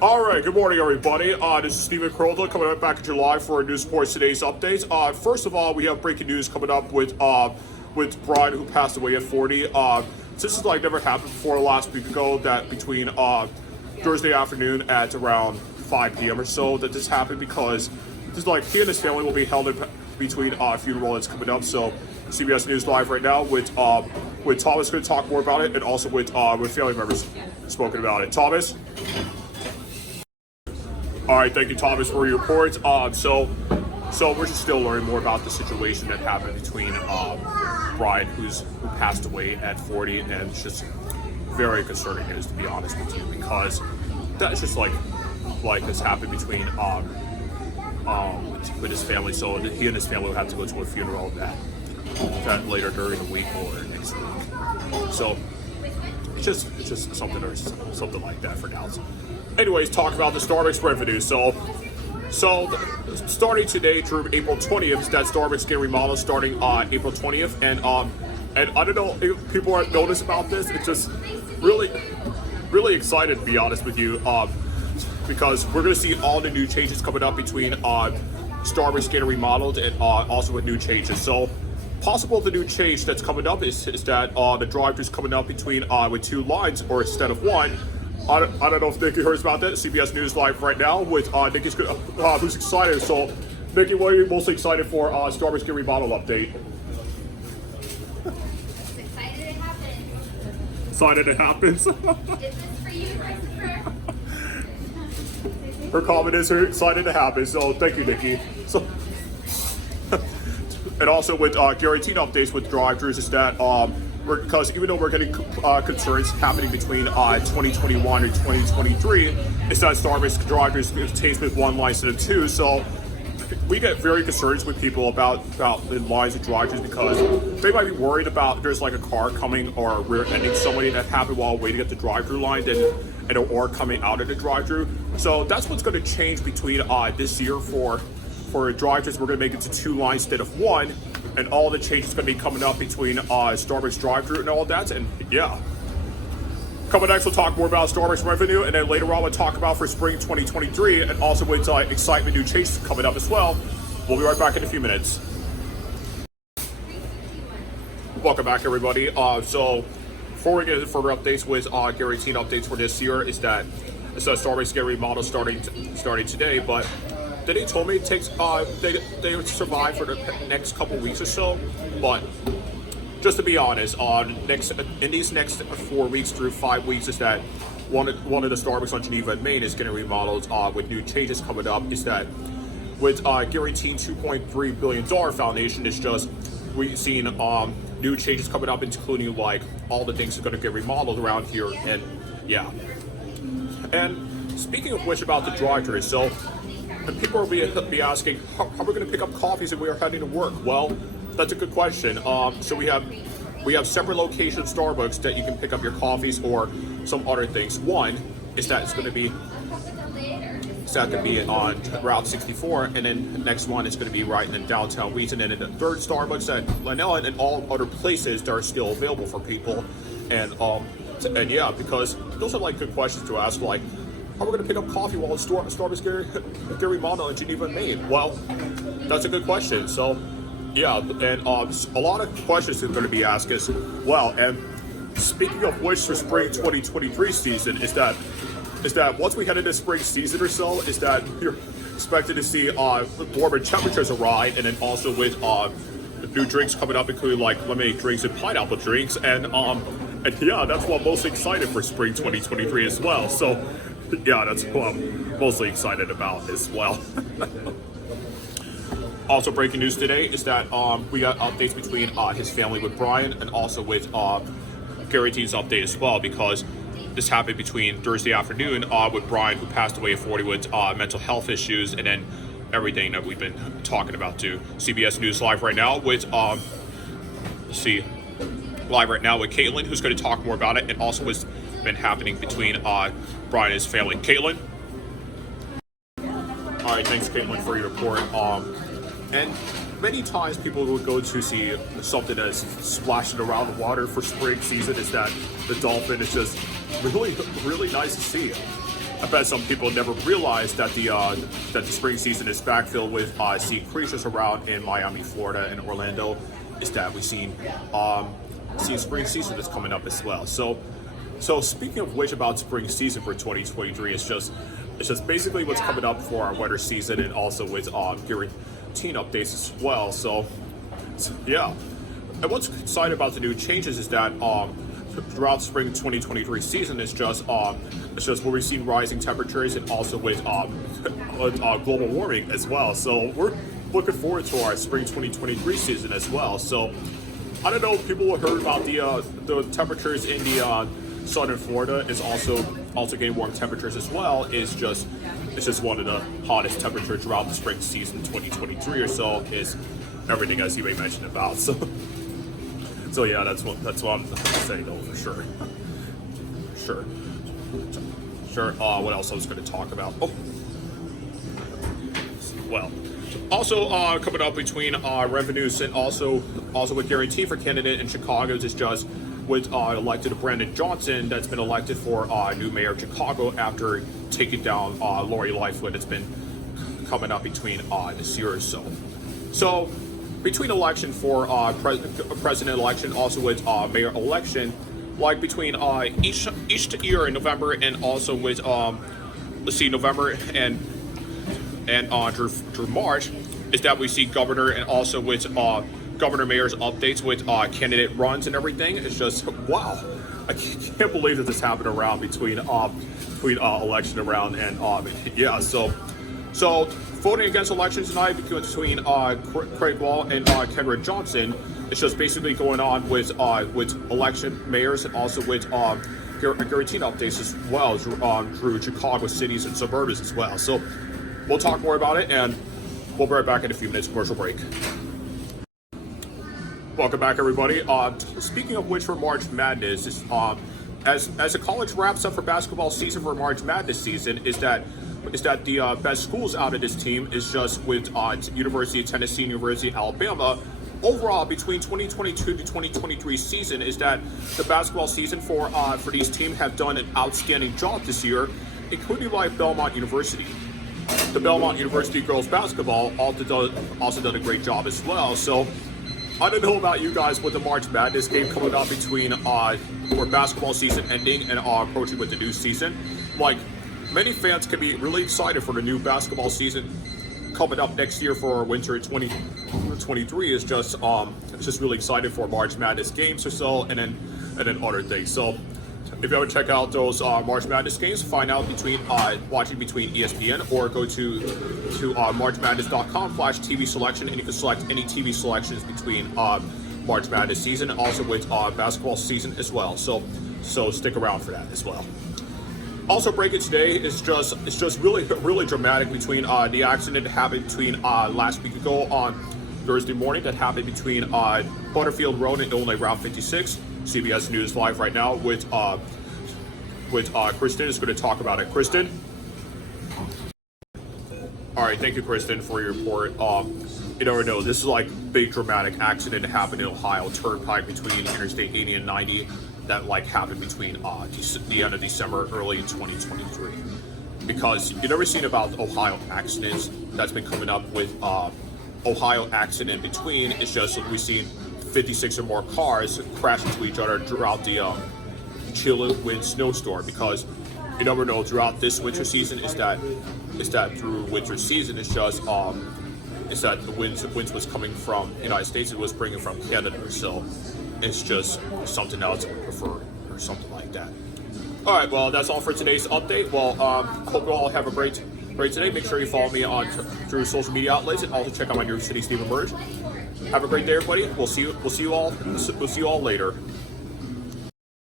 All right, good morning, everybody. This is Steven coming up back at you live for News Sports Today's updates. First of all, we have breaking news coming up with Brian, who passed away at 40. This is like never happened before last week ago, that between Thursday afternoon at around 5 p.m. or so, that this happened because this is like he and his family will be held in between funeral that's coming up. So CBS News Live right now with Thomas going to talk more about it, and also with family members spoken about it. Thomas. All right, thank you, Thomas, for your report. So we're just still learning more about the situation that happened between Brian, who passed away at 40, and it's just very concerning news, to be honest with you, because that's just like has happened between with his family. So he and his family will have to go to a funeral that later during the week or next week. So it's just something or something like that for now. So, anyways, talk about the Starbucks revenue. So starting today through April 20th, that Starbucks getting remodeled starting April 20th, and I don't know if people have noticed about this. It's just really excited, to be honest with you, because we're going to see all the new changes coming up between Starbucks getting remodeled and also with new changes. So possible the new change that's coming up is that the drive-throughs coming up between with two lines or instead of one. I don't know if Nikki heard about that. CBS News Live right now with Nikki's who's excited. So, Nikki, what are you mostly excited for Starbucks get remodel update? Excited it happens. Excited it happens. Is this for you, Christopher? Her comment is her excited it happens. So, thank you, Nikki. So, and also with guaranteed updates with drive-thrus is that because even though we're getting concerns happening between 2021 and 2023, it's that Starbucks drive-thrus takes with one line instead of two. So we get very concerned with people about the lines of drive-thrus, because they might be worried about there's like a car coming or rear-ending somebody that happened while waiting at the drive-thru line, or coming out of the drive-thru. So that's what's going to change between this year for drive-thrus. We're going to make it to two lines instead of one, and all the changes going to be coming up between Starbucks drive-thru and all that. And yeah, coming next, we'll talk more about Starbucks revenue, and then later on we'll talk about for spring 2023, and also with excitement new changes coming up as well. We'll be right back in a few minutes. Welcome back, everybody. So before we get into further updates with guaranteed updates for this year, is that Starbucks get remodeled starting today, but they told me it takes they survive for the next couple weeks or so. But just to be honest, in these next 4 weeks through 5 weeks, is that one of the Starbucks on Geneva and Maine is getting remodeled with new changes coming up. Is that with guaranteed $2.3 billion foundation, it's just we've seen new changes coming up, including like all the things that are going to get remodeled around here. And yeah, and speaking of which, about the drive-thru, so and people will be asking, how are we going to pick up coffees if we are heading to work? Well, that's a good question. So we have separate locations Starbucks that you can pick up your coffees or some other things. One is that it's going to be on Route 64, and then the next one is going to be right in downtown Wheaton, and then the third Starbucks at Lanella, and all other places that are still available for people. And yeah, because those are like good questions to ask, like, how are we going to pick up coffee while Starbucks get remodeled in Geneva and Maine? Well, that's a good question. So, yeah, and a lot of questions are going to be asked as well. And speaking of which, for spring 2023 season, is that once we head into spring season or so, is that you're expected to see warmer temperatures arrive, and then also with new drinks coming up, including like lemonade drinks and pineapple drinks, and yeah, that's what I'm most excited for spring 2023 as well. So yeah, that's what I'm mostly excited about as well. Also, breaking news today is that we got updates between his family with Brian, and also with Guaranteed's update as well, because this happened between Thursday afternoon with Brian, who passed away at 40 with mental health issues, and then everything that we've been talking about to CBS News Live right now with live right now with Caitlin, who's going to talk more about it, and also what's been happening between Brian and his family. Caitlin. All right, thanks, Caitlin, for your report. And many times people will go to see something that's splashing around the water for spring season. Is that the dolphin is just really, really nice to see. I bet some people never realized that the spring season is backfilled with sea creatures around in Miami, Florida, and Orlando. Is that we've seen spring season that's coming up as well. So speaking of which, about spring season for 2023, it's just basically what's coming up for our winter season, and also with guaranteed updates as well. So yeah, and what's exciting about the new changes is that throughout spring 2023 season, it's just where we've seen rising temperatures, and also with global warming as well. So we're looking forward to our spring 2023 season as well. So I don't know if people have heard about the temperatures in the southern Florida is also getting warm temperatures as well. It's just one of the hottest temperatures throughout the spring season 2023 or so, is everything as you may mention about. So yeah, that's what I'm saying though, for sure. Sure. What else I was going to talk about? Oh, well, also coming up between revenues, and also with guarantee for candidate in Chicago is just with elected Brandon Johnson, that's been elected for new mayor of Chicago after taking down Lori Lightfoot. It's been coming up between this year or so. So between election for president election, also with mayor election, like between each year in November, and also with November and through March, is that we see governor, and also with governor mayor's updates with candidate runs and everything. It's just wow, I can't believe that this happened around between election around, and yeah. So voting against elections tonight between Craig Wall and Kendra Johnson. It's just basically going on with election mayors, and also with guaranteed updates as well through Chicago cities and suburbs as well. So we'll talk more about it, and we'll be right back in a few minutes. Commercial break. Welcome back, everybody. Speaking of which, for March Madness, as the college wraps up for basketball season for March Madness season, is that the best schools out of this team is just with University of Tennessee, University of Alabama. Overall, between 2022 to 2023 season, is that the basketball season for these teams have done an outstanding job this year, including like Belmont University. The Belmont University girls basketball also done a great job as well. So I don't know about you guys with the March Madness game coming up between for basketball season ending and approaching with the new season. Like, many fans can be really excited for the new basketball season coming up next year for winter 2023. Is just really excited for March Madness games or so, and then other things. So if you ever check out those March Madness games, find out between watching between ESPN, or go to marchmadness.com/TV selection, and you can select any TV selections between March Madness season, and also with basketball season as well. So stick around for that as well. Also, breaking today is just really dramatic between the accident that happened between last week ago on Thursday morning, that happened between Butterfield Road and Illinois Route 56. CBS News Live right now with Kristen is going to talk about it. Kristen. All right, thank you, Kristen, for your report. You never know, this is like big dramatic accident that happened in Ohio Turnpike between Interstate 80 and 90. That like happened between the end of December, early 2023. Because you never seen about Ohio accidents that's been coming up with Ohio accident between. It's just we've seen 56 or more cars crash into each other throughout the chill wind snowstorm. Because you never know, throughout this winter season, is that through winter season, it's just is that the winds was coming from the United States, it was bringing from Canada. So it's just something else I would prefer, or something like that. All right, well, that's all for today's update. Well, hope you all have a great today. Make sure you follow me through social media outlets, and also check out my New York City Steven merge. Have a great day, everybody. We'll see you all later.